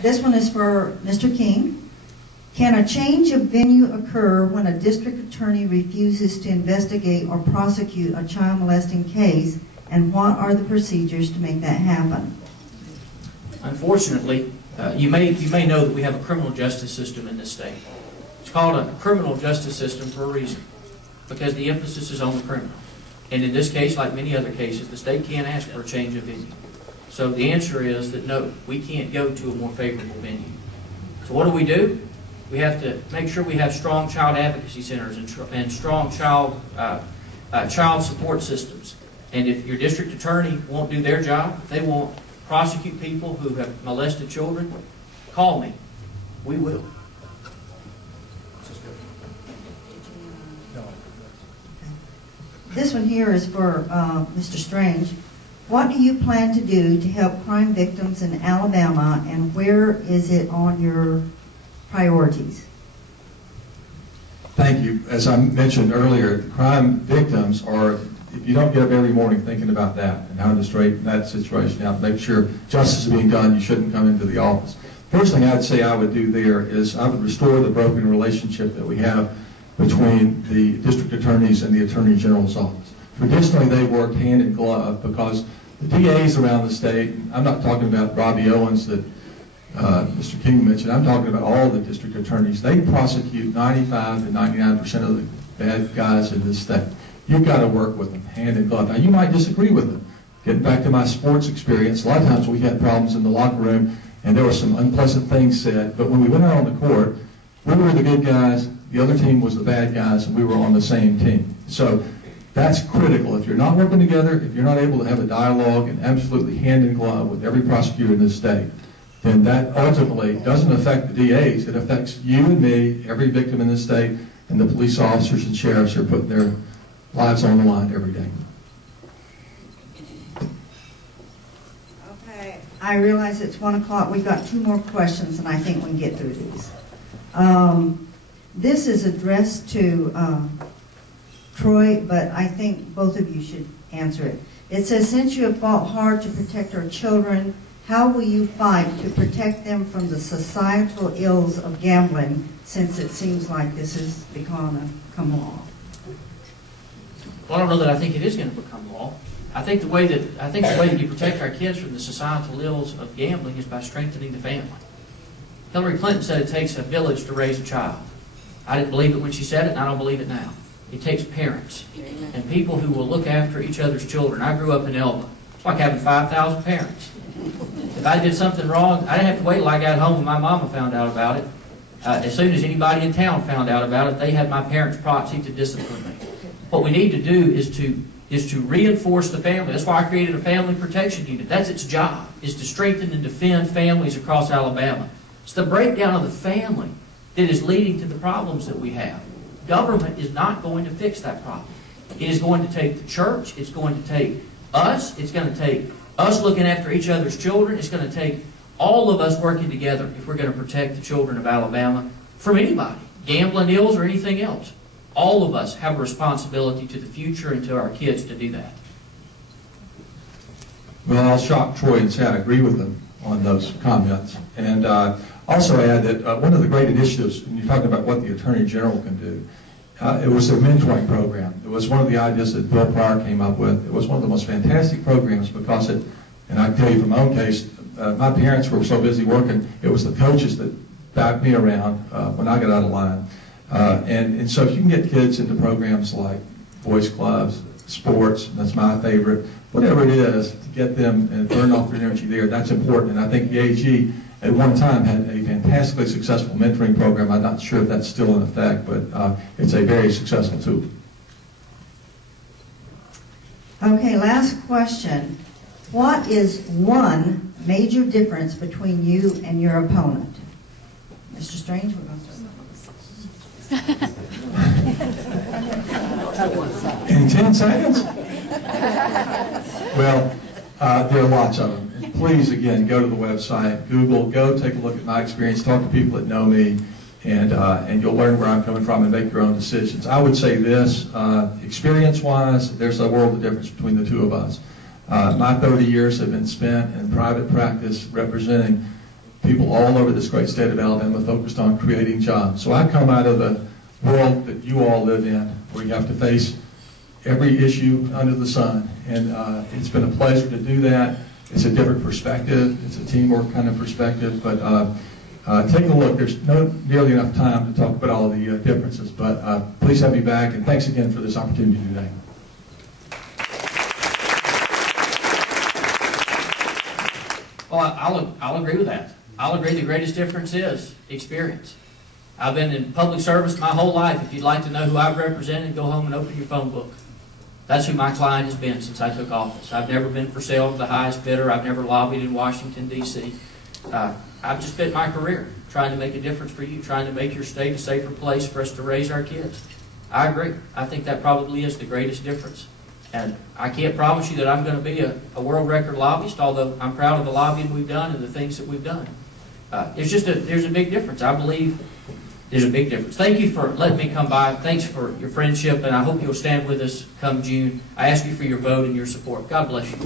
This one is for Mr. King. Can a change of venue occur when a district attorney refuses to investigate or prosecute a child molesting case, and what are the procedures to make that happen? Unfortunately, you may know that we have a criminal justice system in this state. It's called a criminal justice system for a reason, because the emphasis is on the criminal. And in this case, like many other cases, the state can't ask for a change of venue. So the answer is that no, we can't go to a more favorable venue. So what do? We have to make sure we have strong child advocacy centers and strong child support systems. And if your district attorney won't do their job, if they won't prosecute people who have molested children, call me. We will. This one here is for Mr. Strange. What do you plan to do to help crime victims in Alabama, and where is it on your priorities? Thank you. As I mentioned earlier, crime victims are, if you don't get up every morning thinking about that and how to straighten that situation out, make sure justice is being done, you shouldn't come into the office. First thing I'd say I would do there is I would restore the broken relationship that we have between the district attorneys and the Attorney General's office. Traditionally, they worked hand in glove because the DAs around the state, I'm not talking about Robbie Owens that Mr. King mentioned, I'm talking about all the district attorneys. They prosecute 95 to 99% of the bad guys in this state. You've got to work with them hand in glove. Now, you might disagree with them. Getting back to my sports experience, a lot of times we had problems in the locker room and there were some unpleasant things said, but when we went out on the court, we were the good guys, the other team was the bad guys, and we were on the same team. So that's critical. If you're not working together, if you're not able to have a dialogue and absolutely hand in glove with every prosecutor in this state, then that ultimately doesn't affect the DAs. It affects you and me, every victim in this state, and the police officers and sheriffs are putting their lives on the line every day. Okay, I realize it's 1 o'clock. We've got 2 more questions, and I think we can get through these. This is addressed to Troy, but I think both of you should answer it. It says, since you have fought hard to protect our children, how will you fight to protect them from the societal ills of gambling, since it seems like this is become law? Well, I don't know that I think it is going to become law. I think the way that you protect our kids from the societal ills of gambling is by strengthening the family. Hillary Clinton said it takes a village to raise a child. I didn't believe it when she said it, and I don't believe it now. It takes parents and people who will look after each other's children. I grew up in Elba. It's like having 5,000 parents. If I did something wrong, I didn't have to wait till I got home and my mama found out about it. As soon as anybody in town found out about it, they had my parents' proxy to discipline me. What we need to do is to reinforce the family. That's why I created a family protection unit. That's its job, is to strengthen and defend families across Alabama. It's the breakdown of the family that is leading to the problems that we have. Government is not going to fix that problem. It is going to take the church. It's going to take us. It's going to take us looking after each other's children. It's going to take all of us working together if we're going to protect the children of Alabama from anybody, gambling ills or anything else. All of us have a responsibility to the future and to our kids to do that. Well, I'll shock Troy and say I agree with them on those comments. And also add that one of the great initiatives, when you're talking about what the Attorney General can do, it was their mentoring program. It was one of the ideas that Bill Pryor came up with. It was one of the most fantastic programs because it, and I can tell you from my own case, my parents were so busy working, it was the coaches that backed me around when I got out of line. And so if you can get kids into programs like voice clubs, sports, that's my favorite, whatever it is, to get them and burn off their energy there, that's important. And I think the AG at one time had a fantastically successful mentoring program. I'm not sure if that's still in effect, but it's a very successful tool. Okay, last question. What is one major difference between you and your opponent? Mr. Strange, we're going to start. In 10 seconds? Well, there are lots of them. And please, again, go to the website, Google, go take a look at my experience, talk to people that know me, and you'll learn where I'm coming from and make your own decisions. I would say this, experience-wise, there's a world of difference between the two of us. My 30 years have been spent in private practice representing people all over this great state of Alabama focused on creating jobs. So I come out of the world that you all live in, where you have to face every issue under the sun. And it's been a pleasure to do that. It's a different perspective. It's a teamwork kind of perspective. But take a look. There's no nearly enough time to talk about all the differences. But please have me back. And thanks again for this opportunity today. Well, I'll agree with that. I'll agree the greatest difference is experience. I've been in public service my whole life. If you'd like to know who I've represented, go home and open your phone book. That's who my client has been since I took office. I've never been for sale to the highest bidder. I've never lobbied in Washington, D.C. I've just spent my career trying to make a difference for you, trying to make your state a safer place for us to raise our kids. I agree. I think that probably is the greatest difference. And I can't promise you that I'm going to be a world record lobbyist, although I'm proud of the lobbying we've done and the things that we've done. There's a big difference. I believe there's a big difference. Thank you for letting me come by. Thanks for your friendship, and I hope you'll stand with us come June. I ask you for your vote and your support. God bless you.